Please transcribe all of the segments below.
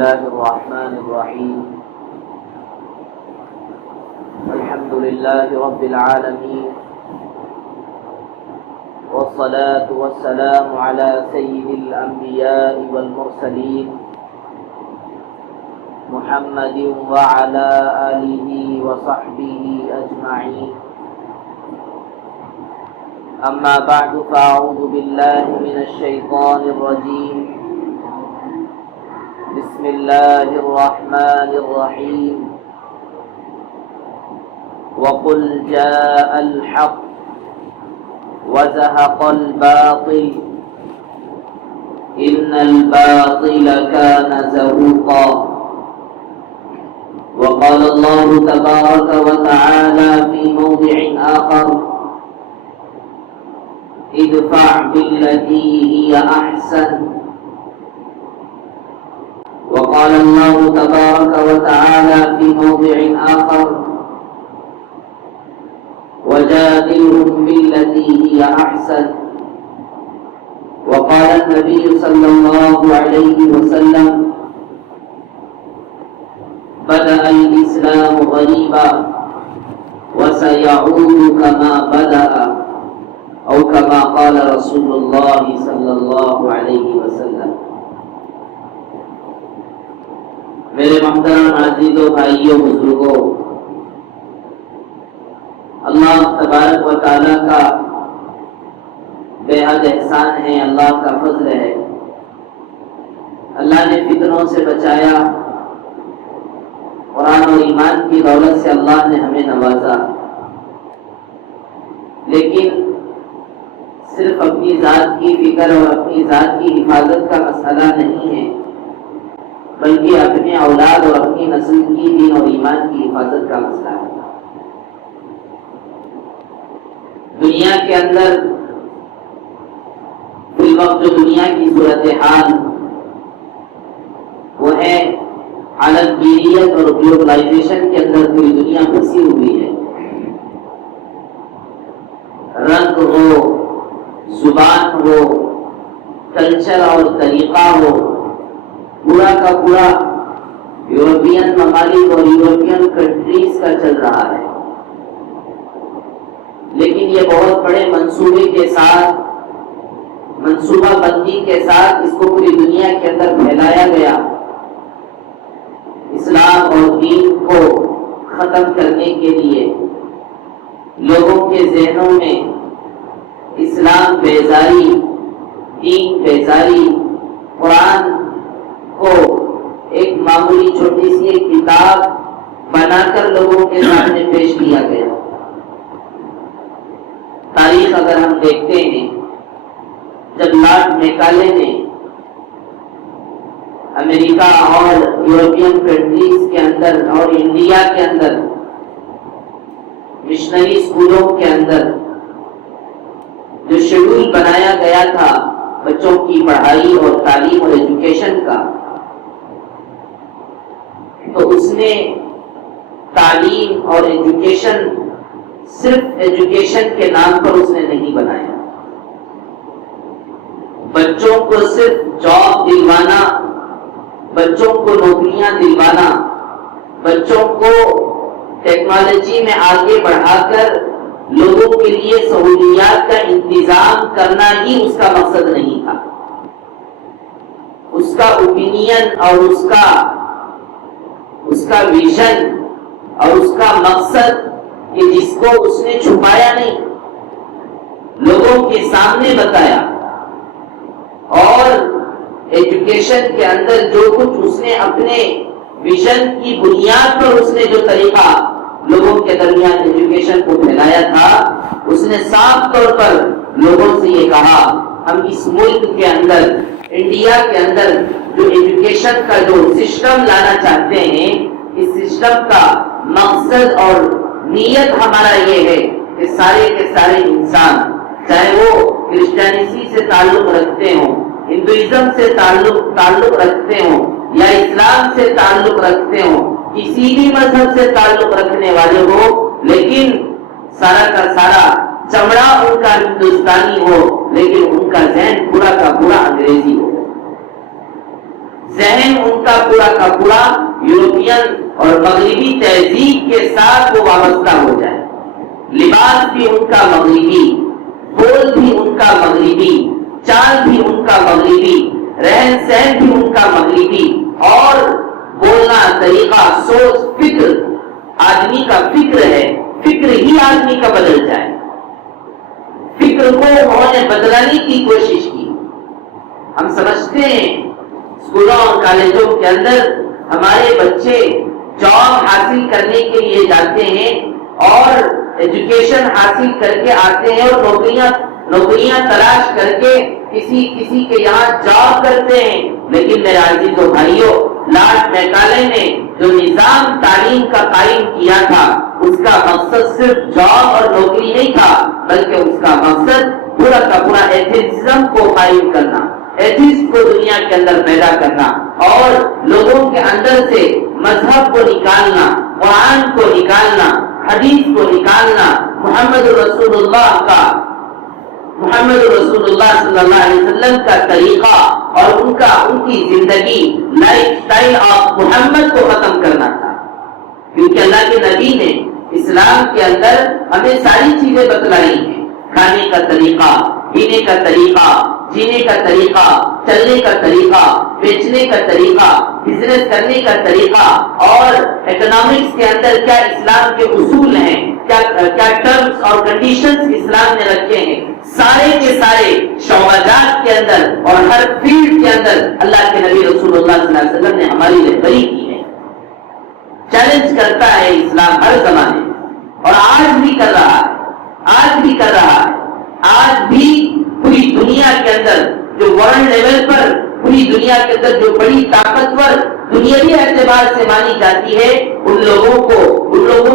الله الرحمن الرحيم. الحمد لله رب العالمين، والصلاة والسلام على سيد الأنبياء والمرسلين محمد وعلى آله وصحبه أجمعين. أما بعد، فأعوذ بالله من الشيطان الرجيم. بسم الله الرحمن الرحيم. وقل جاء الحق وزهق الباطل إن الباطل كان زهوقا. وقال الله تبارك وتعالى في موضع آخر: ادفع بالتي هي أحسن. وقال الله تبارك وتعالى في موضع آخر: وجادلهم بالتي هي أحسن. وقال النبي صلى الله عليه وسلم: بدأ الإسلام غريبا وسيعود كما بدأ، او كما قال رسول اللہ صلی اللہ علیہ وسلم. میرے محترم عزیزوں، بھائیوں، بزرگوں، اللہ تبارک و تعالیٰ کا بے حد احسان ہے، اللہ کا فضل ہے. اللہ نے فتنوں سے بچایا، قرآن اور ایمان کی دولت سے اللہ نے ہمیں نوازا. لیکن صرف اپنی ذات کی فکر اور اپنی ذات کی حفاظت کا مسئلہ نہیں ہے، بلکہ اپنے اولاد اور اپنی نسل کی دین اور ایمان کی حفاظت کا مسئلہ ہے. دنیا کے اندر فی الوقت جو دنیا کی صورتحال وہ ہے عالمگیریت اور گلوبلائزیشن کے اندر پوری دنیا پھنسی ہوئی ہے. رنگ ہو، زبان ہو، کلچر اور طریقہ ہو، پورا کا پورا یورپین ممالک اور یورپین کنٹریز کا چل رہا ہے. لیکن یہ بہت بڑے منصوبے کے ساتھ، منصوبہ بندی کے ساتھ اس کو پوری دنیا کے اندر پھیلایا گیا. اسلام اور دین کو ختم کرنے کے لیے لوگوں کے ذہنوں میں اسلام بیزاری، دین بیزاری، قرآن کو ایک معمولی چھوٹی سی ایک کتاب بنا کر لوگوں کے سامنے پیش کیا گیا. تاریخ اگر ہم دیکھتے ہیں، جب لارڈ میکالے نے امریکہ اور یورپین کنٹریز کے اندر اور انڈیا کے اندر مشنری اسکولوں کے اندر جو شیڈول بنایا گیا تھا بچوں کی پڑھائی اور تعلیم اور ایجوکیشن کا، تو اس نے تعلیم اور ایجوکیشن صرف ایجوکیشن کے نام پر اس نے نہیں بنایا. بچوں کو صرف جاب دلوانا، بچوں کو نوکریاں دلوانا، بچوں کو ٹیکنالوجی میں آگے بڑھا کر لوگوں کے لیے سہولیات کا انتظام کرنا ہی اس کا مقصد نہیں تھا. اس کا اوپینین اور اس کا ویژن اور اس کا مقصد کہ جس کو اس نے چھپایا نہیں، لوگوں کے سامنے بتایا. اور ایجوکیشن کے اندر جو کچھ اس نے اپنے ویژن کی بنیاد پر اس نے جو طریقہ لوگوں کے درمیان ایجوکیشن کو پھیلایا تھا، اس نے صاف طور پر لوگوں سے یہ کہا: ہم اس ملک کے اندر، انڈیا کے اندر جو ایجوکیشن کا جو سسٹم لانا چاہتے ہیں، اس سسٹم کا مقصد اور نیت ہمارا یہ ہے کہ سارے کے سارے انسان، چاہے وہ کرسچینٹی سے تعلق رکھتے ہوں، ہندوازم سے تعلق رکھتے ہوں یا اسلام سے تعلق رکھتے ہوں، کسی بھی مذہب سے تعلق رکھنے والے ہو، لیکن سارا کا سارا چمڑا ان کا ہندوستانی ہو، لیکن ان کا ذہن پورا کا پورا انگریزی ہو. ذہن ان کا پورا کا پورا یورپین اور مغربی تہذیب کے ساتھ وہ وابستہ ہو جائے. لباس بھی ان کا مغربی، بول بھی ان کا مغربی، چال بھی ان کا مغربی، رہن سہن بھی ان کا مغربی، اور بولنا طریقہ، سوچ، فکر، آدمی کا فکر ہے، فکر ہی آدمی کا بدل جائے. فکر کو انہوں نے بدلنے کی کوشش کی. ہم سمجھتے ہیں اسکولوں اور کالجوں کے اندر ہمارے بچے جاب حاصل کرنے کے لیے جاتے ہیں اور ایجوکیشن حاصل کر کے آتے ہیں اور نوکریاں تلاش کر کے کسی کے یہاں جاب کرتے ہیں. لیکن میرے عزیزو بھائیو، لارڈ میکالے نے جو نظام تعلیم کا قائم کیا تھا، اس کا مقصد صرف جاب اور نوکری نہیں تھا، بلکہ اس کا مقصد پورا کا پورا ایتھیزم کو قائم کرنا، ایتھیسٹ کو دنیا کے اندر پیدا کرنا اور لوگوں کے اندر سے مذہب کو نکالنا، قرآن کو نکالنا، حدیث کو نکالنا، محمد رسول اللہ صلی اللہ علیہ وسلم کا طریقہ اور ان کی زندگی، لائف سٹائل آف محمد کو ختم کرنا تھا. کیونکہ اللہ کے نبی نے اسلام کے اندر ہمیں ساری چیزیں بتلائی ہیں، کھانے کا طریقہ، پینے کا طریقہ، جینے کا طریقہ، چلنے کا طریقہ، بیچنے کا طریقہ، بزنس کرنے کا طریقہ، اور اکنامکس کے اندر کیا اسلام کے اصول ہیں، کیا ٹرمز اور کنڈیشنز اسلام نے رکھے ہیں. سارے کے سارے شعبات کے اندر اور ہر فیلڈ کے اندر اللہ کے نبی رسول اللہ صلی اللہ علیہ وسلم نے ہماری رہبری کی ہے. چیلنج کرتا ہے اسلام ہر زمانے میں، اور آج بھی کر رہا ہے. آج بھی پوری دنیا کے اندر جو ورلڈ لیول پر پوری دنیا کے اندر جو بڑی طاقتور دنیاوی اعتبار سے مانی جاتی ہے، ان لوگوں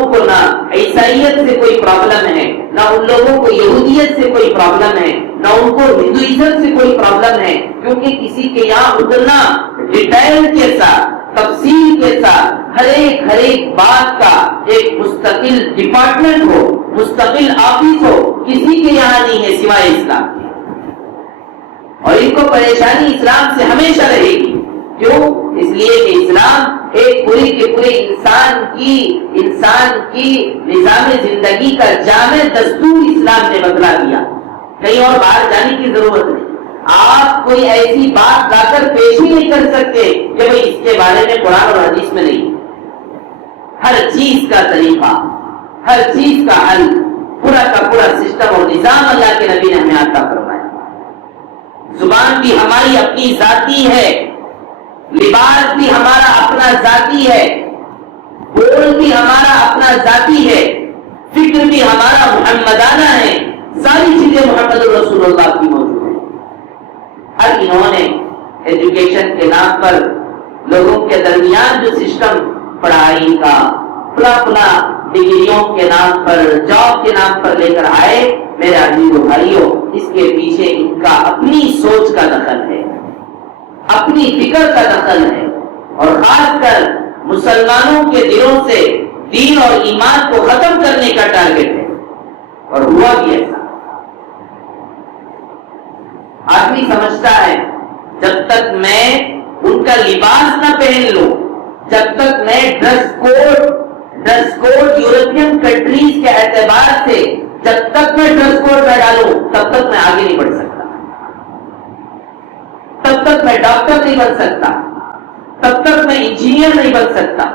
کو نہ عیسائیت سے کوئی پرابلم ہے، نہ ان لوگوں کو یہودیت سے کوئی پرابلم ہے، نہ ان کو ہندوازم سے کوئی پرابلم ہے. کیونکہ کسی کے یہاں اتنا ڈیٹیل کے ساتھ، تفصیل کے ساتھ ہر ایک بات کا ایک مستقل ڈپارٹمنٹ ہو، مستقل آفس ہو، کسی کے یہاں نہیں ہے سوائے اسلام کے. اور ان کو پریشانی اسلام سے ہمیشہ رہے گی. کیوں؟ اس لیے کہ اسلام ایک پورے کے پورے انسان کی نظام زندگی کا جامع دستور اسلام نے بدلا دیا. کہیں اور باہر جانے کی ضرورت نہیں. آپ کوئی ایسی بات لا کر پیش ہی نہیں کر سکتے کہ بھئی اس کے بارے میں قرآن اور حدیث میں نہیں. ہر چیز کا طریقہ، ہر چیز کا حل، پورا کا پورا سسٹم اور نظام اللہ کے نبی نے ہمیں عطا فرمایا. زبان بھی ہماری اپنی ذاتی ہے، لباس بھی ہمارا اپنا ذاتی ہے، بول بھی ہمارا اپنا ذاتی ہے، فکر بھی ہمارا محمدانہ ہے. ساری چیزیں محمد رسول اللہ کی موجود ہیں. ہر انہوں نے ایجوکیشن کے نام پر لوگوں کے درمیان جو سسٹم پڑھائی کا پلا ڈگریوں کے نام پر، جاب کے نام پر لے کر آئے، میرے عزیزو بھائیو، اس کے پیچھے ان کا اپنی سوچ کا دخل ہے، اپنی فکر کا دخل ہے، اور خاص کر مسلمانوں کے دلوں سے دین اور ایمان کو ختم کرنے کا ٹارگٹ ہے. اور ہوا بھی ایسا. آدمی سمجھتا ہے جب تک میں ان کا لباس نہ پہن لوں، جب تک میں ڈریس کوڈ یورپین کنٹریز کے اعتبار سے جب تک میں ڈریس کوڈ میں ڈالوں، تب تک میں آگے نہیں بڑھ سکتا، تب تک میں ڈاکٹر نہیں بن سکتا، تب تک میں انجینئر نہیں بن سکتا.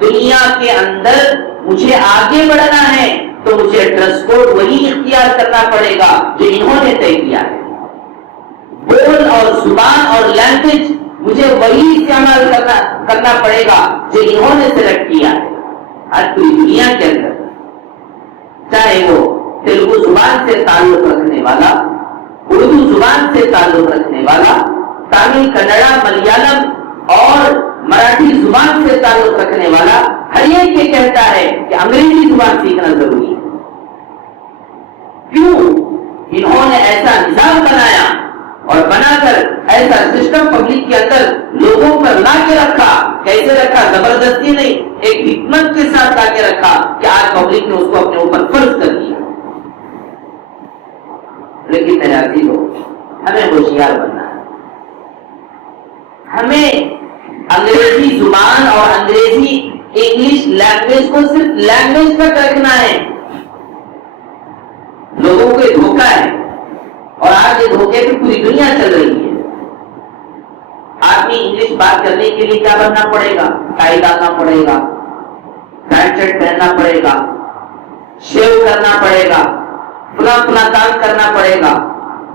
دنیا کے اندر مجھے آگے بڑھنا ہے تو مجھے ڈریس کوڈ وہی اختیار کرنا پڑے گا جو انہوں نے طے کیا ہے. بول اور زبان اور لینگویج مجھے وہی استعمال کرنا پڑے گا جو انہوں نے سلیکٹ کیا ہے. آج پوری دنیا کے اندر چاہے وہ تیلگو زبان سے تعلق رکھنے والا، اردو زبان سے تعلق رکھنے والا، تامل، کنڑا، ملیالم اور مراٹھی زبان سے تعلق رکھنے والا، ہر ایک یہ کہتا ہے کہ انگریزی زبان سیکھنا ضروری ہے. کیوں؟ انہوں نے ایسا نظام بنایا اور بنا کر ایسا سسٹم پبلک کے اندر لوگوں پر لا کے رکھا. کیسے رکھا؟ زبردستی نہیں، ایک حکمت کے ساتھ لا کے رکھا کہ آج پبلک نے اس کو اپنے اوپر فرض کر دیا. لیکن میرے عزیزو، ہمیں ہوشیار بننا ہے، ہمیں انگریزی زبان اور انگریزی انگلش لینگویج کو صرف لینگویج تک رکھنا ہے. لوگوں کو دھوکہ ہے اور آج یہ دھوکے پہ پوری دنیا چل رہی ہے. آدمی انگلش بات کرنے کے لیے کیا بننا پڑے گا؟ ٹائی ڈالنا پڑے گا، پینٹ شرٹ پہننا پڑے گا، شیو کرنا پڑے گا، فلاں کام کرنا پڑے گا.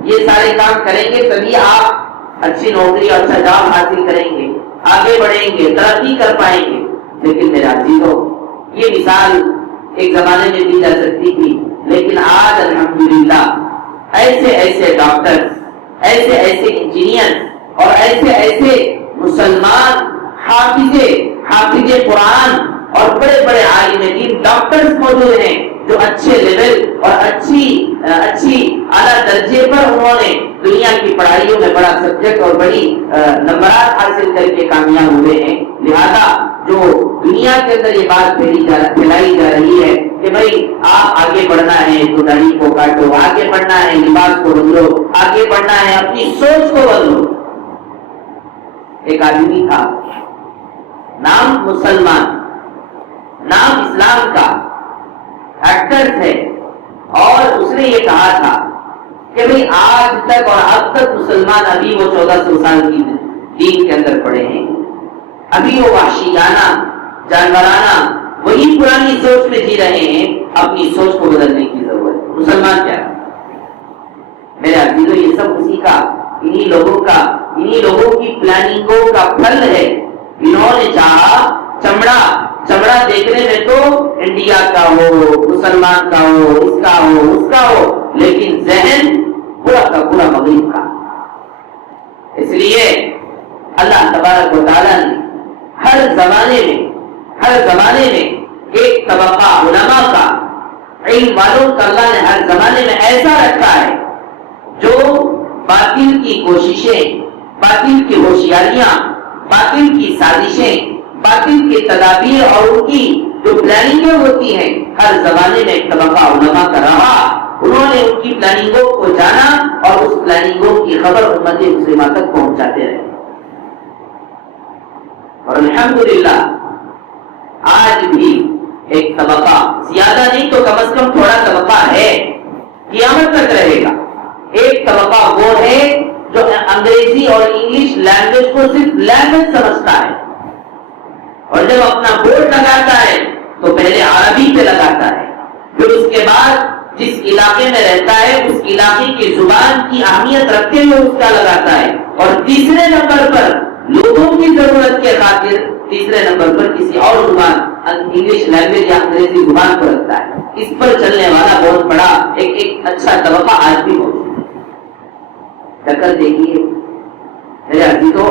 یہ سارے کام کریں گے تبھی آپ اچھی نوکری اور اچھا جاب حاصل کریں گے، آگے بڑھیں گے، ترقی کر پائیں گے. لیکن میرا عزیزو، یہ مثال ایک زمانے میں دی جا سکتی تھی، لیکن آج الحمدللہ ایسے ایسے ڈاکٹر، ایسے ایسے انجینئر اور ایسے ایسے مسلمان حافظ قرآن اور بڑے بڑے عالم دین ڈاکٹرز موجود ہیں جو اچھے لیول اور اچھی اعلیٰ درجے پر انہوں نے دنیا کی پڑھائیوں میں بڑا سبجیکٹ اور بڑی نمبرات حاصل کر کے کامیاب ہوئے ہیں. لہذا جو دنیا کے اندر یہ بات پھیلائی جا رہی ہے کہ بھائی آپ آگے بڑھنا ہے تو داڑھی کو کاٹو، آگے بڑھنا ہے لباس کو بدلو، آگے بڑھنا ہے اپنی سوچ کو بدلو. ایک آدمی تھا، نام مسلمان، نام اسلام کا، ایکٹر تھے، اور اس نے یہ کہا تھا کہ بھئی آج تک اور اب تک مسلمان ابھی وہ 1400 سال کی دین کے اندر پڑے ہیں، ابھی وہ وحشیانہ جانورانہ وہی پرانی سوچ میں جی رہے ہیں. اپنی سوچ کو بدلنے کی ضرورت ہے. مسلمان کیا ہے میرے عزیزو؟ یہ سب اسی کا، انہی لوگوں کی پلاننگوں کا پھل ہے. انہوں نے چاہا چمڑا دیکھنے میں تو انڈیا کا ہو، مسلمان کا ہو، اس کا ہو، لیکن ذہن پورا کا پورا مغرب کا. اس لیے اللہ تبارک و تعالیٰ نے ہر زمانے میں ایک طبقہ علماء کا، علم والوں کا اللہ نے ہر زمانے میں ایسا رکھا ہے جو باطل کی کوششیں، باطل کی ہوشیاریاں، باطل کی سازشیں، باطل کے تدابیر اور ان کی جو پلاننگیں ہوتی ہیں، ہر زمانے میں ایک طبقہ علماء کا رہا. انہوں نے ان کی پلاننگوں کو جانا اور اس پلاننگوں کی خبر امت مسلمہ تک پہنچاتے رہے. اور الحمدللہ آج بھی ایک طبقہ، زیادہ نہیں تو کم از کم تھوڑا طبقہ ہے، قیامت تک رہے گا. ایک طبقہ وہ ہے جو انگریزی اور انگلش لینگویج کو صرف لینگویج سمجھتا ہے، اور جب اپنا ووٹ لگاتا ہے تو پہلے عربی پہ لگاتا ہے، پھر اس کے بعد جس علاقے میں رہتا ہے اس علاقے کی زبان کی اہمیت رکھتے ہوئے اس کا لگاتا ہے، اور تیسرے نمبر پر لوگوں کی ضرورت کے خاطر تیسرے نمبر پر کسی اور زبان، انگلش لینگویج یا انگریزی زبان کو رکھتا ہے. اس پر چلنے والا بہت بڑا ایک اچھا طبقہ آج بھی موجود ہے. شکل دیکھیے میرے عزیزو،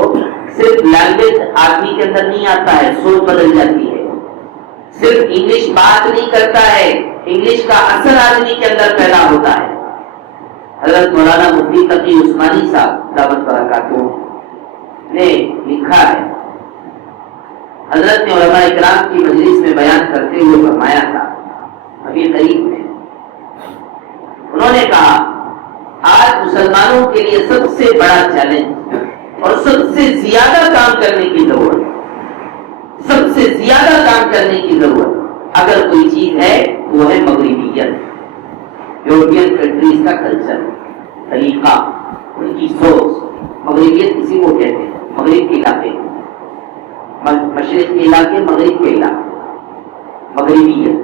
صرف لینگویج آدمی کے اندر نہیں آتا ہے، سوچ بدل جاتی ہے. صرف انگلش بات نہیں کرتا ہے، انگلش کا اثر آدمی کے اندر پیدا ہوتا ہے. حضرت مولانا مفتی تقی عثمانی صاحب دعوت برکاتہ نے لکھا ہے، حضرت نے علماء اکرام کی مجلس میں بیان کرتے ہوئے فرمایا تھا ابھی قریب میں، انہوں نے کہا آج مسلمانوں کے لیے سب سے بڑا چیلنج اور سب سے زیادہ کام کرنے کی ضرورت، سب سے زیادہ کام کرنے کی ضرورت اگر کوئی چیز ہے وہ ہے مغربیت، یورپین کنٹریز کا کلچر، طریقہ، ان کی سوچ. مغربیت کسی کو کہتے ہیں، مغرب کے علاقے، مشرق کے علاقے، مغرب کے علاقے، مغربیت،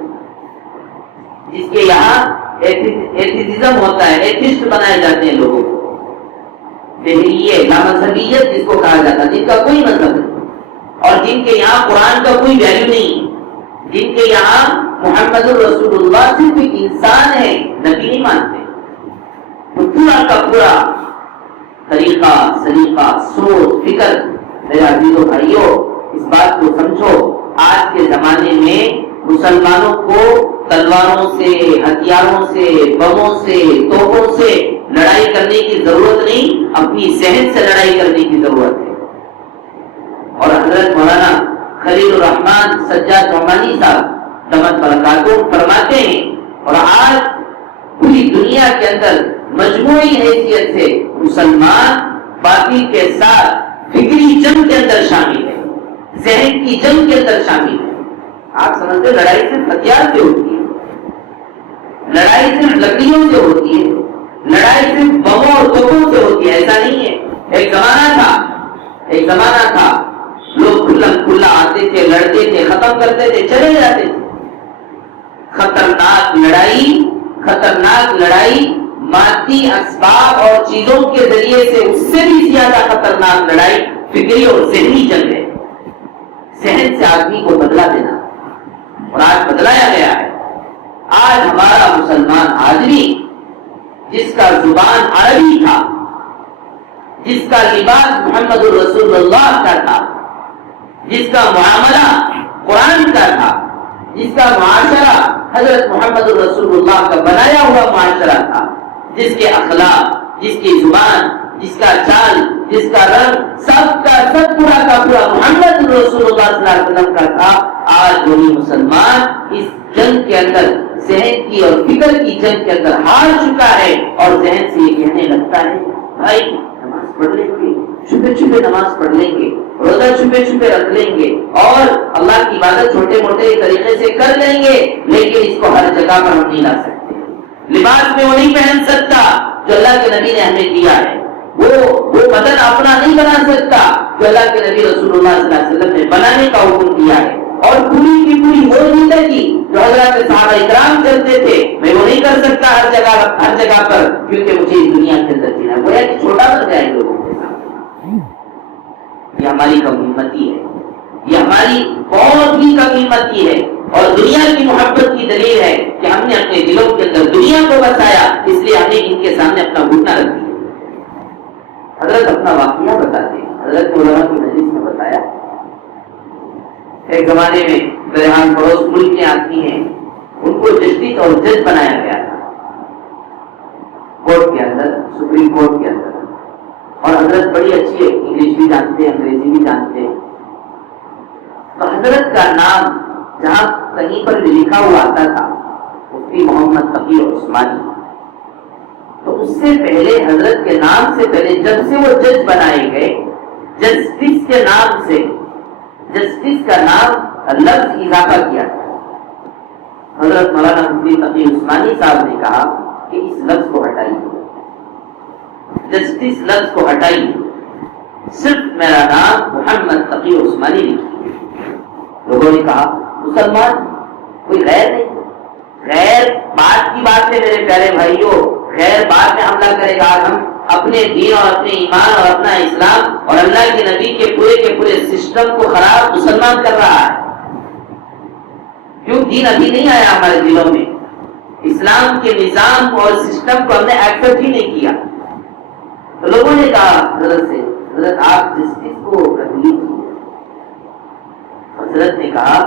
جس کے یہاں ایتھیزم ہوتا ہے، ایتھسٹ بنائے جاتے ہیں لوگوں کو، دہریے، لامذہبیت جس کو کہا جاتا ہے، جن کا کوئی مذہب نہیں اور جن کے یہاں قرآن کا کوئی ویلیو نہیں، جن کے یہاں محمد الرسول اللہ صرف ایک انسان ہے، نبی نہیں مانتے. تو پورا کا پورا طریقہ، سلیقہ، سوچ، فکر، میرے عزیزو بھائیو اس بات کو سمجھو، آج کے زمانے میں مسلمانوں کو تلواروں سے، ہتھیاروں سے، بموں سے، توپوں سے لڑائی کرنے کی ضرورت نہیں، اپنی ذہن سے لڑائی کرنے کی ضرورت ہے. اور حضرت مولانا خلیل الرحمان سجاد نعمانی صاحب دعوت برکاتہ فرماتے ہیں، اور آج پوری دنیا کے اندر مجموعی حیثیت سے مسلمان باطل کے ساتھ فکری جنگ کے اندر شامل ہے، ذہن کی جنگ کے اندر شامل ہے۔ آپ سمجھتے لڑائی صرف ہتھیار سے ہوتی ہے، لڑائی صرف لکڑیوں سے ہوتی ہے، لڑائی صرف بموں اور توپوں سے ہوتی ہے، ایسا نہیں ہے۔ ایک زمانہ تھا لوگ کھلا آتے تھے، لڑتے تھے، ختم کرتے تھے، چلے جاتے تھے۔ خطرناک لڑائی مادی اسباب اور چیزوں کے ذریعے سے اس سے بھی زیادہ خطرناک لڑائی فکری اور ذہنی جنگ ہے، ذہن سے آدمی کو بدلا دینا، اور آج بدلایا گیا ہے۔ آج ہمارا مسلمان آدمی جس کا زبان عربی تھا، جس کا لباس محمد الرسول اللہ کا تھا، جس کا معاملہ قرآن کا تھا، جس کا معاشرہ حضرت محمد الرسول اللہ کا بنایا ہوا معاشرہ تھا، جس کے اخلاق، جس کی زبان، جس کا چال، جس کا رنگ، سب پورا کا پورا محمد رسول اللہ صلی اللہ علیہ وسلم کا تھا، آج وہی مسلمان اس جنگ کے اندر، ذہن کی اور فکر کی جنگ کے اندر ہار چکا ہے، اور ذہن سے یہ کہنے لگتا ہے بھائی نماز پڑھ لیں گے، چھپے نماز پڑھ لیں گے، روزہ چھپے رکھ لیں گے، اور اللہ کی عبادت چھوٹے موٹے طریقے سے کر لیں گے، لیکن اس کو ہر جگہ پر ہم نہیں لا سکتے۔ لباس میں وہ نہیں پہن سکتا جو اللہ کے نبی نے ہمیں دیا ہے، وہ بدن اپنا نہیں بنا سکتا جو اللہ کے نبی رسول اللہ صلی اللہ علیہ وسلم نے بنانے کا حکم دیا ہے، اور پوری کی پوری وہ زندگی جو حضرات صحابہ اکرام چلتے تھے میں وہ نہیں کر سکتا ہر جگہ پر، کیونکہ مجھے اس دنیا کے اندر جینا ہے، گویا کہ چھوٹا بن جائے لوگوں کے سامنے۔ یہ ہماری کم ہمتی ہے، یہ ہماری بہت ہی کم ہمتی ہے، اور دنیا کی محبت کی دلیل ہے کہ ہم نے اپنے دلوں کے اندر دنیا کو بسایا، اس لیے ہمیں ان کے سامنے اپنا گھٹنا رکھ دیا۔ حضرت اپنا واقعہ بتاتے ہیں، حضرت علماء کی مجلس میں بتایا، ایک زمانے میں بہرحال پڑوس ملک کے آدمی ہیں، ان کو جسٹس اور جج بنایا گیا تھا کورٹ کے اندر، سپریم کورٹ کے اندر، اور حضرت بڑی اچھی ہے، انگلش بھی جانتے ہیں، انگریزی بھی جانتے ہیں، تو حضرت کا نام جہاں کہیں پر بھی لکھا ہوا آتا تھا مفتی محمد تقی عثمانی، تو اس سے پہلے حضرت کے نام سے پہلے جب سے وہ جج بنائے گئے، جسٹس کے نام سے جسٹس کا نام لفظ اضافہ کیا گیا۔ حضرت مولانا مفتی تقی عثمانی صاحب نے کہا کہ اس لفظ کو ہٹائیے، جسٹس لفظ کو ہٹائیے، صرف میرا نام محمد تقی عثمانی لکھیے۔ لوگوں نے کہا مسلمان کوئی غیر نہیں، غیر بات کی بات ہے میرے پیارے بھائیوں، غیر بات میں حملہ کرے گا۔ آج ہم اپنے دین اور اپنے ایمان اور اپنا اسلام اور اللہ کے نبی کے پورے سسٹم کو خراب مسلمان کر رہا ہے، کیوں؟ دین ابھی نہیں آیا ہمارے دلوں میں، اسلام کے نظام اور سسٹم کو ہم نے ایکسپٹ ہی نہیں کیا۔ تو لوگوں نے کہا حضرت سے، حضرت آپ جسٹس کو رکھ لیجیے۔ حضرت نے کہا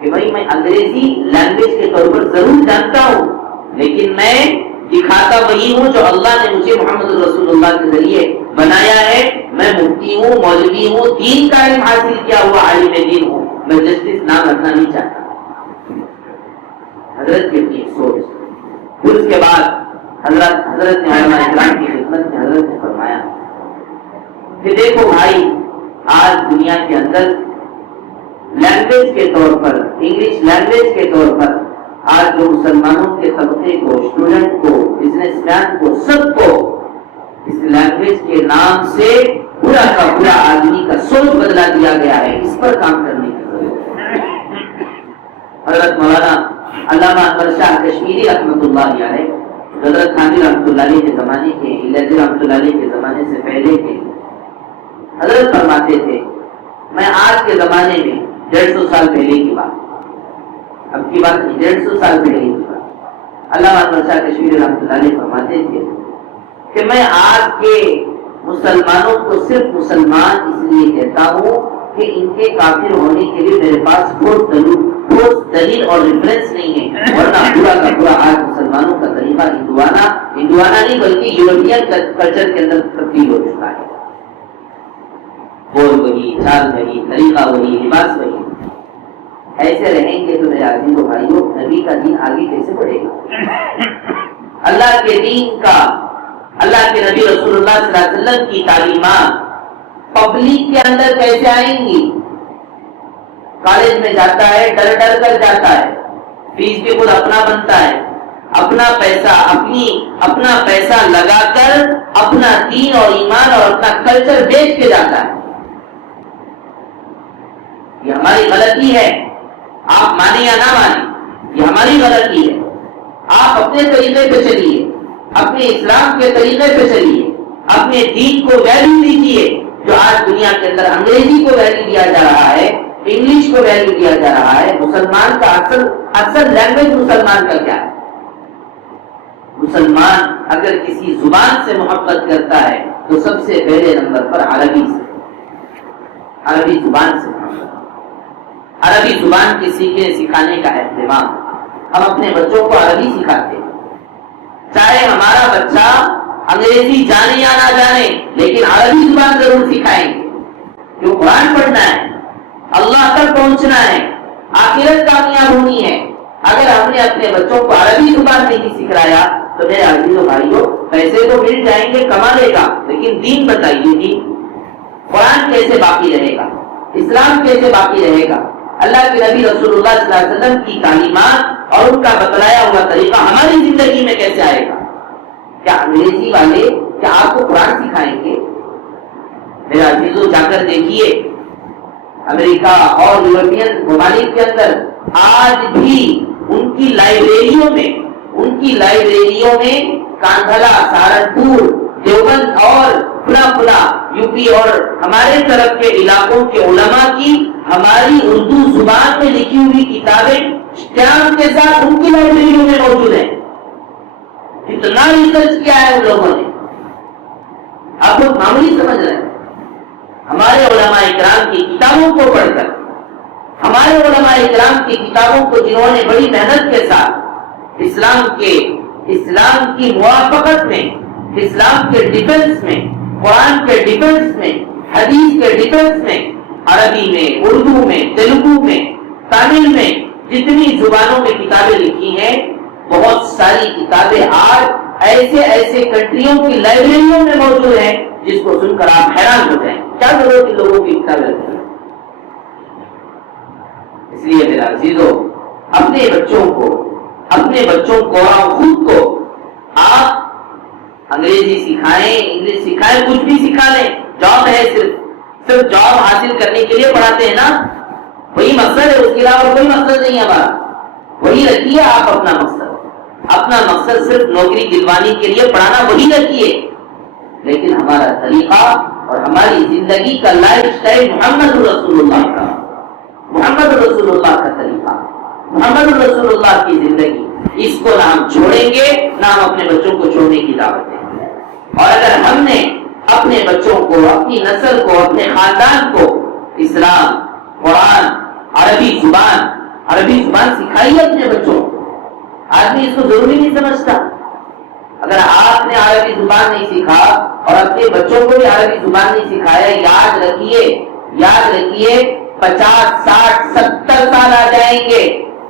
کہ بھائی میں انگریزی لینگویج کے طور پر ضرور جانتا ہوں، لیکن میں دکھاتا وہی ہوں جو اللہ نے مجھے محمد رسول اللہ کے ذریعے بنایا ہے۔ میں مفتی ہوں، مولوی ہوں، دین کا علم حاصل کیا ہوا عالم دین ہوں، میں جسٹس نام رکھنا نہیں چاہتا۔ حضرت کی اپنی سوچ۔ پھر اس کے بعد حضرت نے علماء اکرام کی خدمت میں حضرت نے فرمایا کہ دیکھو بھائی، آج دنیا کے اندر لینگویج کے طور پر، انگلش لینگویج کے طور پر، آج جو مسلمانوں کے طبقے کو، اسٹوڈنٹ کو، بزنس مین کو، سب کو اس لینگویج کے نام سے پورا کا پورا آدمی کا سوچ بدلا دیا گیا ہے، اس پر کام کرنے کی ضرورت ہے۔ حضرت مولانا علامہ انور شاہ کشمیری رحمۃ اللہ علیہ، حضرت خانوی رحمۃ اللہ علیہ کے زمانے کے، الہی رحمۃ اللہ علیہ کے زمانے سے پہلے کے، حضرت فرماتے تھے، میں آج کے زمانے میں 150 سال پہلے کی بات، اب کی بات نہیں، 150 سال پہلے کی بات، علامہ انور شاہ کشمیری رحمۃ اللہ علیہ فرماتے تھے کہ میں آج کے مسلمانوں کو صرف مسلمان اس لیے کہتا ہوں کہ ان کے کافر ہونے کے لیے میرے پاس ٹھوس دلیل اور ریفرنس نہیں ہے، ورنہ پورا کا پورا آج مسلمانوں کا طریقہ ہندوانہ نہیں بلکہ یورپین کلچر کے اندر تبدیل ہو چکا ہے۔ بول وہی، چال وہی، طریقہ وہی، لباس وہی۔ ایسے رہیں گے تو میرے عزیز و بھائیوں، نبی کا دین آگے کیسے بڑھے گا؟ اللہ کے دین کا، اللہ کے نبی رسول اللہ صلی اللہ علیہ وسلم کی تعلیمات پبلک کے اندر کیسے آئیں گی؟ کالج میں جاتا ہے ڈر ڈر کر جاتا ہے، فیس بھی خود اپنا بنتا ہے، اپنا پیسہ لگا کر اپنا دین اور ایمان اور اپنا کلچر بیچ کے جاتا ہے۔ یہ ہماری غلطی ہے، آپ مانیں یا نہ مانیں، یہ ہماری غلطی ہے۔ آپ اپنے طریقے پہ چلیے، اپنے اسلام کے طریقے پہ چلیے، اپنے دین کو ویلیو دیجیے۔ جو آج دنیا کے اندر انگریزی کو ویلیو دیا جا رہا ہے، انگلش کو ویلیو دیا جا رہا ہے، مسلمان کا اصل لینگویج مسلمان کا کیا ہے؟ مسلمان اگر کسی زبان سے محبت کرتا ہے تو سب سے پہلے نمبر پر عربی زبان سے محبت، عربی زبان کے سیکھنے سکھانے کا اہتمام۔ ہم اپنے بچوں کو عربی سکھاتے ہیں، چاہے ہمارا بچہ انگریزی جانے یا نہ جانے، لیکن عربی زبان ضرور سکھائیں گے، کیوں؟ قرآن پڑھنا ہے، اللہ تک پہنچنا ہے، آخرت کامیاب ہونی ہے۔ اگر ہم نے اپنے بچوں کو عربی زبان نہیں سکھلایا تو میرے عزیزو بھائیو، پیسے تو مل جائیں گے، کما لے گا، لیکن دین بتائیے جی، قرآن کیسے باقی رہے گا؟ اسلام کیسے باقی رہے گا؟ اللہ کے نبی رسول اللہ صلی اللہ علیہ وسلم کی تعلیمات اور ان کا بتلایا ہوا طریقہ ہماری زندگی میں کیسے آئے گا؟ کیا انگریزی والے کیا آپ کو قرآن سکھائیں گے؟ میرا عزیزو، جا کر دیکھیے امریکہ اور یورپین ممالک کے اندر آج بھی ان کی لائبریریوں میں کاندھلا، سہارنپور، دیوبند اور پھلا یو پی اور ہمارے طرف کے علاقوں کے علماء کی ہماری اردو زبان میں لکھی ہوئی کتابیں اسٹیمپ کے ساتھ ان کی لائبریریوں میں موجود ہیں۔ کتنا ریسرچ کیا ہے ان لوگوں نے، آپ لوگ معمولی سمجھ رہے ہیں؟ ہمارے علماء اکرام کی کتابوں کو پڑھ کر، ہمارے علماء اکرام کی کتابوں کو جنہوں نے بڑی محنت کے ساتھ اسلام کی موافقت میں، اسلام کے ڈیفنس میں، قرآن کے ڈیفنس میں، حدیث کے ڈیفنس میں، عربی میں، اردو میں، تیلگو میں، تامل میں، جتنی زبانوں میں کتابیں لکھی ہیں، بہت ساری کتابیں آج ایسے کنٹریوں کی لائبریریوں میں موجود ہیں جس کو سن کر آپ حیران ہو جائیں، کیا ضرورت ہے لوگوں کی کتابیں رکھنے؟ اس لیے میرا عزیزو، اپنے بچوں کو اور خود کو آپ انگریزی سکھائیں، انگلش سکھائیں، کچھ بھی سکھا لیں، جاب ہے، صرف جاب حاصل کرنے کے لیے پڑھاتے ہیں نا، وہی مقصد ہے، اس کے علاوہ کوئی مقصد نہیں ہے ہمارا، وہی رکھیے آپ اپنا مقصد صرف نوکری دلوانے کے لیے پڑھانا، وہی رکھیے، لیکن ہمارا طریقہ اور ہماری زندگی کا لائف سٹائل محمد رسول اللہ کا طریقہ، محمد رسول اللہ کی زندگی، اس کو نہ ہم چھوڑیں گے، نہ ہم اپنے بچوں کو چھوڑنے کی دعوت دیں گے۔ اور اگر ہم نے اپنے بچوں کو، اپنی نسل کو، اپنے خاندان کو اسلام، قرآن، عربی زبان سکھائی اپنے بچوں کو، آدمی اس کو ضروری نہیں سمجھتا۔ اگر آپ نے عربی زبان نہیں سیکھا اور اپنے بچوں کو بھی عربی زبان نہیں سکھایا، یاد رکھیے 50، 60، 70 سال آ جائیں گے،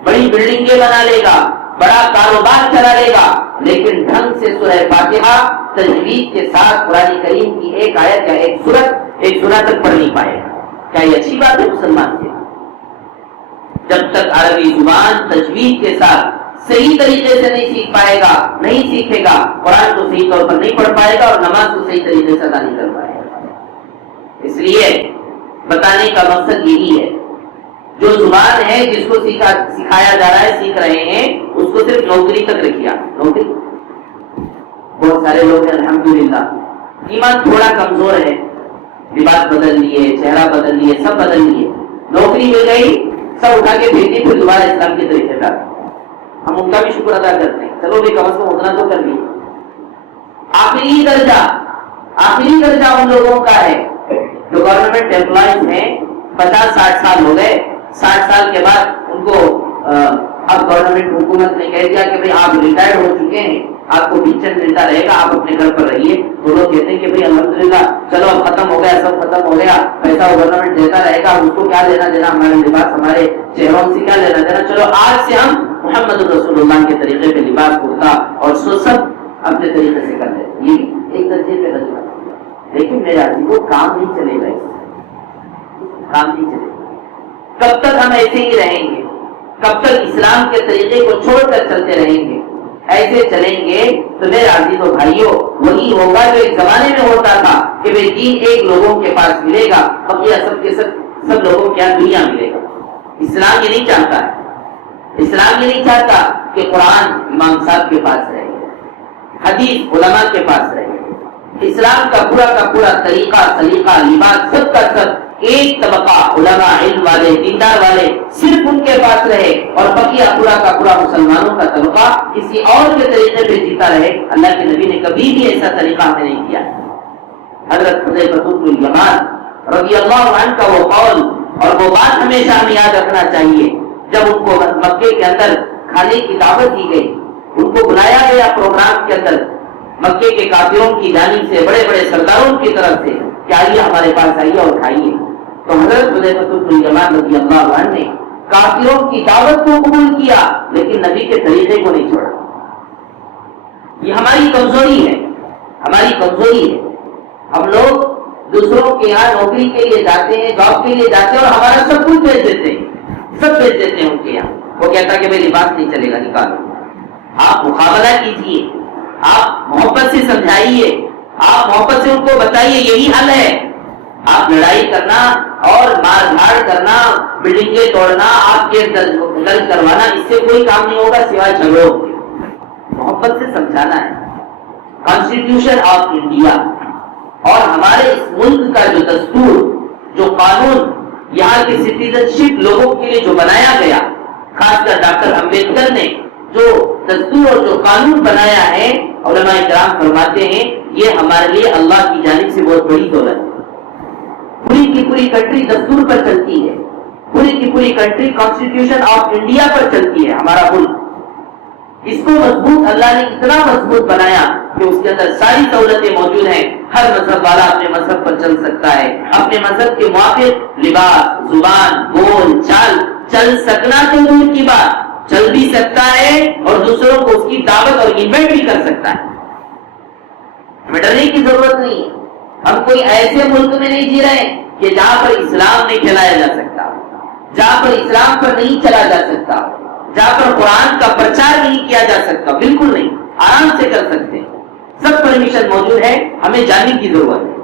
بڑی بلڈنگیں بنا لے گا، بڑا کاروبار چلا لے گا، لیکن ڈھنگ سے سورہ فاتحہ تجوید کے ساتھ قرآن کریم کی ایک آیت یا ایک سورہ تک پڑھ نہیں پائے گا۔ کیا یہ اچھی بات ہے مسلمان کے؟ جب تک عربی زبان تجوید کے ساتھ صحیح طریقے سے نہیں سیکھ پائے گا، نہیں سیکھے گا، قرآن کو صحیح طور پر نہیں پڑھ پائے گا اور نماز کو صحیح طریقے سے ادا نہیں کر پائے گا۔ اس لیے بتانے کا مقصد یہی ہے، جو زبان ہے جس کو سکھایا جا رہا ہے، سیکھ رہے ہیں، اس کو صرف نوکری تک رکھیا۔ نوکری، بہت سارے لوگ ہیں الحمدللہ ایمان تھوڑا کمزور ہے، لباس بدل لیے، چہرہ بدل لیے، سب بدل لیے، نوکری مل گئی، سب اٹھا کے بھیجی، پھر دوبارہ اسلام کے طریقے سے۔ ہم ان کا بھی شکر ادا کرتے ہیں، چلو بھی کم از کم اتنا تو کر لیے۔ آخری درجہ ان لوگوں کا ہے جو گورنمنٹ امپلائیز ہیں، 50-60 سال ہو گئے، 60 سال کے بعد ان کو اب گورنمنٹ حکومت نے کہہ دیا کہ بھئی آپ ریٹائرڈ ہو چکے ہیں، آپ کو پینشن ملتا رہے گا، آپ اپنے گھر پر رہیے۔ تو لوگ کہتے ہیں کہ بھئی الحمدللہ چلو اب ختم ہو گیا، سب ختم ہو گیا، پیسہ گورنمنٹ دیتا رہے گا، اس کو کیا لینا دینا، ہمارے لباس، ہمارے چہروں سے کیا لینا دینا، چلو آج سے ہم محمد رسول اللہ کے طریقے پہ لباس، کرتا اور سب اپنے طریقے سے کر لیتے۔ یہ ایک درجے پہ غلط، لیکن میرے عزیزوں کام نہیں چلے گا، کام نہیں چلے گا۔ کب تک ہم ایسے ہی رہیں گے؟ کب تک اسلام کے طریقے کو چھوڑ کر چلتے رہیں گے؟ ایسے چلیں گے تو میرے عزیزوں بھائیوں وہی ہوگا جو ایک زمانے میں ہوتا تھا کہ بھئی دین ایک لوگوں کے پاس ملے گا، بقیہ سب کے سب لوگوں کے دنیا ملے گا۔ اسلام یہ نہیں چاہتا ہے، اسلام یہ نہیں چاہتا کہ قرآن امام صاحب کے پاس رہے، حدیث علماء کے پاس رہے۔ اسلام کا پورا طریقہ سلیقہ لباس سب کا سب ایک طبقہ علماء علم والے دیندار والے صرف ان کے پاس رہے، اور بقیہ پورا کا پورا مسلمانوں کا طبقہ کسی اور کے طریقے پہ جیتا رہے۔ اللہ کے نبی نے کبھی بھی ایسا طریقہ ہمیں نہیں کیا۔ حضرت حذیفہ بن الیمان رضی اللہ عنہ کا وہ قول اور وہ بات ہمیشہ ہمیں یاد رکھنا چاہیے، جب ان کو مکے کے اندر کھانے کی دعوت دی گئی، ان کو بلایا گیا پروگرام کے اندر مکے کے کافروں کی جانب سے، بڑے بڑے سرداروں کی طرف سے کہ آئیے ہمارے پاس آئیے اور کھائیے، تو حضرت حذیفہ بن الیمان رضی اللہ عنہ نے کافروں کی دعوت کو قبول کیا لیکن نبی کے طریقے کو نہیں چھوڑا۔ یہ ہماری کمزوری ہے، ہماری کمزوری ہے۔ ہم لوگ دوسروں کے یہاں نوکری کے لیے جاتے ہیں، جاب کے لیے جاتے ہیں اور ہمارا سب کچھ بھیج دیتے ہیں، سب بھیج دیتے ہیں ان کے یہاں۔ وہ کہتا کہ بھائی لباس نہیں چلے گا، نکالو۔ آپ مقابلہ کیجیے، آپ محبت سے سمجھائیے، آپ محبت سے ان کو بتائیے یہی حل ہے۔ آپ لڑائی کرنا اور مار دھاڑ کرنا، بلڈنگیں توڑنا، آپ کے درج کروانا، اس سے کوئی کام نہیں ہوگا سوائے جھگڑوں کے۔ محبت سے سمجھانا ہے۔ کانسٹیٹیوشن آف انڈیا اور ہمارے اس ملک کا جو دستور، جو قانون یہاں کی سٹیزن شپ لوگوں کے لیے جو بنایا گیا، خاص کر ڈاکٹر امبیڈکر نے جو دستور اور جو قانون بنایا ہے، علماء کرام فرماتے ہیں یہ ہمارے لیے اللہ کی جانب سے بہت بڑی دولت ہے۔ پوری کی پوری کنٹری دستور پر چلتی ہے، پوری کی پوری کنٹری کانسٹیٹیوشن آف انڈیا پر چلتی ہے۔ ہمارا ملک اس کو مضبوط اللہ نے اتنا مضبوط بنایا کہ اس کے اندر ساری سہولتیں موجود ہیں۔ ہر مذہب والا اپنے مذہب پر چل سکتا ہے، اپنے مذہب کے موافق لباس، زبان، بول چال، چل سکنا تو دور کی بات، چل بھی سکتا ہے اور دوسروں کو اس کی دعوت اور انوائٹ بھی کر سکتا ہے۔ ہمیں ڈرنے کی ضرورت نہیں ہے۔ ہم کوئی ایسے ملک میں نہیں جی رہے کہ جہاں پر اسلام نہیں پھیلایا جا سکتا، جہاں پر اسلام پر نہیں چلا جا سکتا، جہاں پر قرآن کا پرچار نہیں کیا جا سکتا، بالکل نہیں، آرام سے کر سکتے ہیں، سب پرمیشن موجود ہے، ہمیں جاننے کی ضرورت ہے۔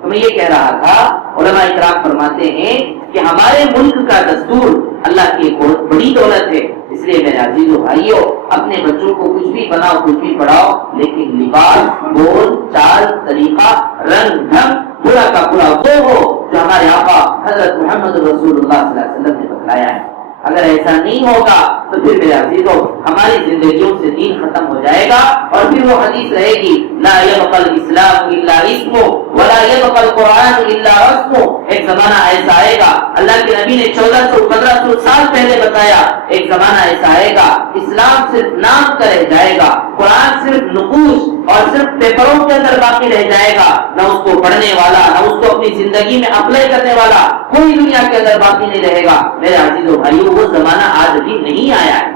تو میں یہ کہہ رہا تھا، علماء اکرام فرماتے ہیں کہ ہمارے ملک کا دستور اللہ کی ایک بہت بڑی دولت ہے۔ اس لیے میرے عزیزو بھائیو، اپنے بچوں کو کچھ بھی بناؤ، کچھ بھی پڑھاؤ، لیکن لباس، بول چال، طریقہ، رنگ ڈھنگ پورا کا پورا وہ ہو جو ہمارے آقا حضرت محمد رسول اللہ صلی اللہ علیہ وسلم نے بتلایا ہے۔ اگر ایسا نہیں ہوگا تو پھر میرے عزیزو ہماری زندگیوں سے دین ختم ہو جائے گا، اور پھر وہ حدیث رہے گی لا يبقى الاسلام الا اسمه ولا يبقى القرآن الا رسمه۔ ایک زمانہ ایسا آئے گا، اللہ کے نبی نے 1400-1500 سال پہلے بتایا، ایک زمانہ ایسا آئے گا اسلام صرف نام کا رہ جائے گا، قرآن صرف نقوش اور صرف پیپروں کے اندر باقی رہ جائے گا، نہ اس کو پڑھنے والا، نہ اس کو اپنی زندگی میں اپلائی کرنے والا کوئی دنیا کے اندر باقی نہیں رہے گا۔ میرے عزیزو بھائیو، وہ زمانہ آج بھی نہیں آیا ہے۔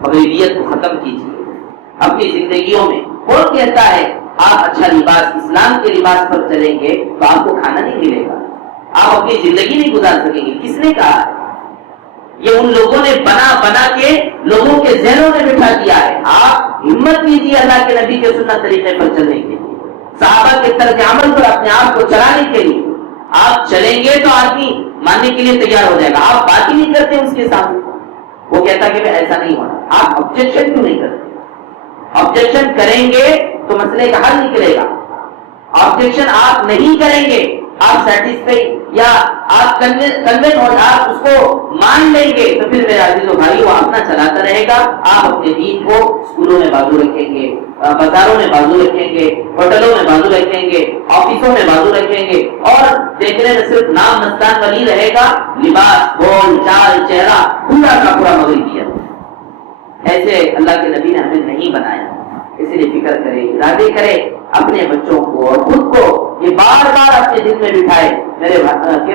مغربیت کو ختم کیجیے اپنی زندگیوں میں۔ کون کہتا ہے آپ اچھا لباس اسلام کے لباس پر چلیں گے تو آپ کو کھانا نہیں ملے گا، آپ اپنی زندگی نہیں گزار سکیں گے؟ کس نے کہا ہے؟ یہ ان لوگوں نے بنا بنا کے لوگوں کے ذہنوں میں بٹھا دیا ہے۔ آپ ہمت کیجیے اللہ کے نبی کے سنت طریقے پر چلنے کے لیے، صحابہ کے طرز عمل پر اپنے آپ کو چلانے کے لیے۔ آپ چلیں گے تو آدمی ماننے کے لیے تیار ہو جائے گا۔ آپ بات ہی نہیں کرتے اس کے سامنے، وہ کہتا کہ ایسا نہیں ہونا۔ آپ آبجیکشن کیوں نہیں کرتے؟ آبجیکشن کریں گے تو مسئلے کا حل نکلے گا۔ آبجیکشن آپ نہیں کریں گے، آپ سیٹسفائی یا آپ کنوینس ہو، آپ اس کو مان لیں گے تو پھر میرے عزیزو بھائی وہ اپنا چلاتا رہے گا۔ آپ اپنے دین کو اسکولوں میں بازو رکھیں گے، بازاروں میں بازو رکھیں گے، ہوٹلوں میں بازو رکھیں گے، آفسوں میں بازو رکھیں گے، اور دیکھنے میں صرف نام مستان ولی رہے گا، لباس، بول چال، چہرہ پورا کا پورا مغربیت۔ ایسے اللہ کے نبی نے ہمیں نہیں بنایا، اسی لیے فکر کرے، ارادے کرے، اپنے بچوں کو اور خود کو یہ بار بار اپنے دل میں بٹھائے میرے کہ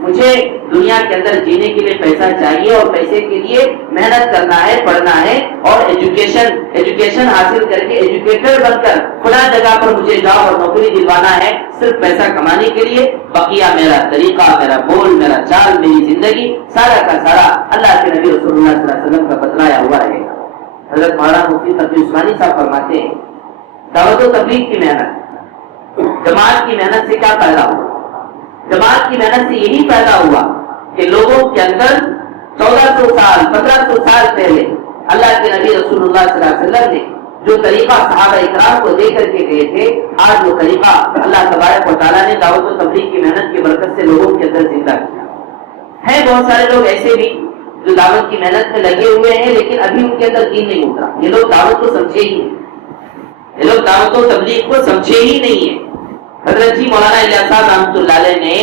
مجھے دنیا کے اندر جینے کے لیے پیسہ چاہیے، اور پیسے کے لیے محنت کرنا ہے، پڑھنا ہے، اور ایجوکیشن ایجوکیشن حاصل کر کے ایجوکیٹر بن کر فلاں جگہ پر مجھے جاب اور نوکری دلوانا ہے صرف پیسہ کمانے کے لیے، بقیہ میرا طریقہ، میرا بول، میرا چال، میری زندگی سارا کا سارا اللہ کے نبی رسول اللہ صلی اللہ علیہ وسلم کا بتلایا ہوا رہے گا۔ حضرت مولانا مفتی تقی عثمانی صاحب فرماتے ہیں دعوت و تبلیغ کی محنت، جماعت کی محنت سے کیا پیدا ہوا؟ جماعت کی محنت سے یہی پیدا ہوا کہ لوگوں کے اندر 1400 سال 1500 سال پہلے اللہ کے نبی رسول اللہ صلی اللہ علیہ وسلم نے جو طریقہ صحابہ اکرام کو دے کر کے گئے تھے، آج وہ طریقہ اللہ تبارک و تعالیٰ نے دعوت و تبلیغ کی محنت کی برکت سے لوگوں کے اندر زندہ کیا ہے۔ بہت سارے لوگ ایسے بھی جو دعوت کی محنت میں لگے ہوئے ہیں لیکن ابھی ان کے اندر دین نہیں اترا، یہ لوگ دعوت کو سمجھے ہی نہیں، یہ لوگ دعوت و تبلیغ کو سمجھے ہی نہیں ہے۔ حضرت جی مولانا الیاس صاحب رحمۃ اللہ علیہ نے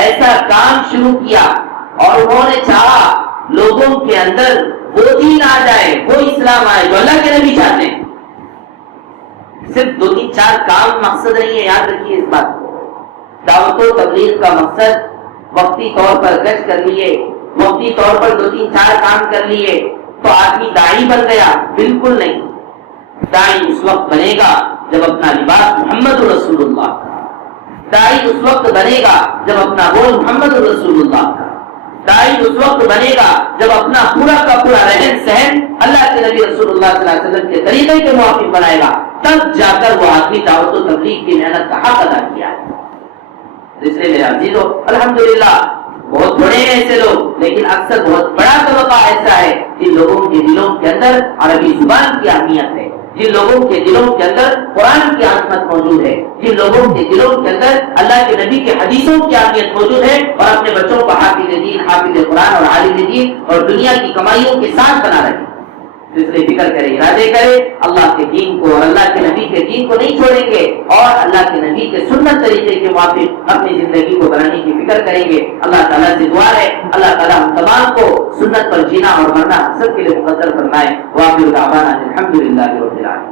ایسا کام شروع کیا اور انہوں نے چاہا لوگوں کے اندر وہ دین آ جائے، وہ اسلام آئے جو اللہ کے نبی چاہتے ہیں۔ صرف 2-3-4 کام مقصد نہیں ہے، یاد رکھیے اس بات کو۔ دعوت و تبلیغ کا مقصد وقتی طور پر گشت کر لیے، وقتی طور پر 2-3-4 کام کر لیے تو آدمی داعی بن گیا، بالکل نہیں۔ داعی اس وقت بنے گا جب اپنا لباس محمد رسول اللہ کا، داعی اس وقت بنے گا جب اپنا بول محمد رسول اللہ کا، داعی اس وقت بنے گا جب اپنا پورا کا پورا رہن سہن اللہ کے نبی رسول اللہ صلی اللہ علیہ وسلم کے طریقے کے موافق بنائے گا، تب جا کر وہ آدمی دعوت و تبلیغ کی محنت کا حق ادا کیا ہے۔ اس لیے میرے عزیزو الحمدللہ بہت بڑے ہیں ایسے لوگ، لیکن اکثر بہت بڑا طبقہ ایسا ہے جن لوگوں کے دلوں کے اندر عربی زبان کی اہمیت ہے، جن لوگوں کے دلوں کے اندر قرآن کی عظمت موجود ہے، جن لوگوں کے دلوں کے اندر اللہ کے نبی کے حدیثوں کی اہمیت موجود ہے، اور اپنے بچوں کو حافظ دین، حافظ قرآن اور عالم دین اور دنیا کی کمائیوں کے ساتھ بنا رہے ہیں۔ اس لیے فکر کرے، ارادے کرے، اللہ کے دین کو اور اللہ کے نبی کے دین کو نہیں چھوڑیں گے اور اللہ کے نبی کے سنت طریقے کے موافق اپنی زندگی کو بنانے کی فکر کریں گے۔ اللہ تعالیٰ سے دعا ہے اللہ تعالیٰ ہم تمام کو سنت پر جینا اور مرنا سب کے لیے مقدر فرمائے۔ وآخر دعوانا الحمدللہ رب العالمین۔